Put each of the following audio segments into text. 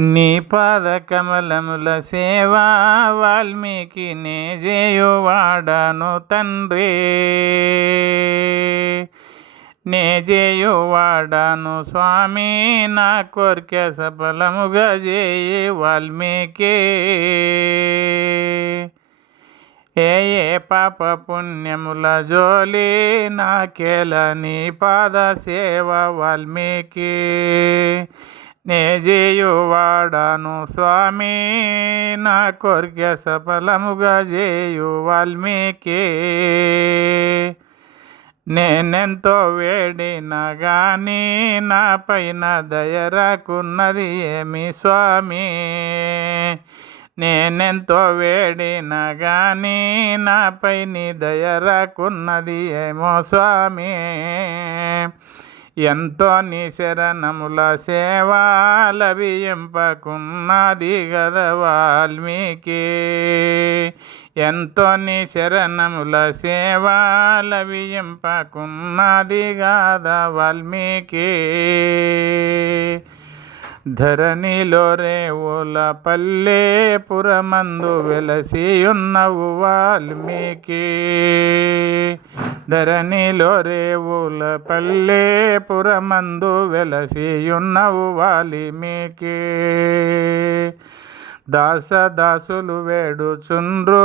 నీ పాద కమలముల సేవా వాల్మీకి నే చేయువాడను తండ్రి, నే చేయువాడను స్వామి, నా కోరిక సఫలముగా చేయి వాల్మీకి. ఏ ఏ పాప పుణ్యముల జోలి నాకేల నీ పాద సేవ వాల్మీకి, నే చేయువాడను స్వామి, నా కోరిక సఫలముగా చేయు వాల్మీకి. నేనెంతో వేడినా గాని నా పైన దయరాకున్నది ఏమి స్వామి, నేనెంతో వేడినా గాని నాపై నీ దయరాకున్నది ఏమో స్వామి. ఎంతో నీ శరణముల సేవా లభింపకున్నది గదా వాల్మీకి, ఎంతో నీ శరణముల సేవా లభింపకున్నది గదా వాల్మీకి. ధరణిలో రేవుల పల్లె పురమందు వెలసియున్నవు వాల్మీకి, ధరణిలో రేవుల పల్లె పురమందు వెలసియున్నవు వాల్మీకి. దాసదాసులు వేడుచుండ్రు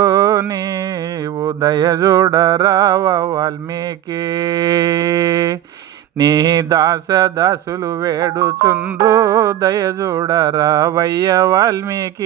నీవు దయజూడరావ వాల్మీకి, నీ దాసదాసులు వేడుచుండ్రు దయజూడరావయ్య వాల్మీకి.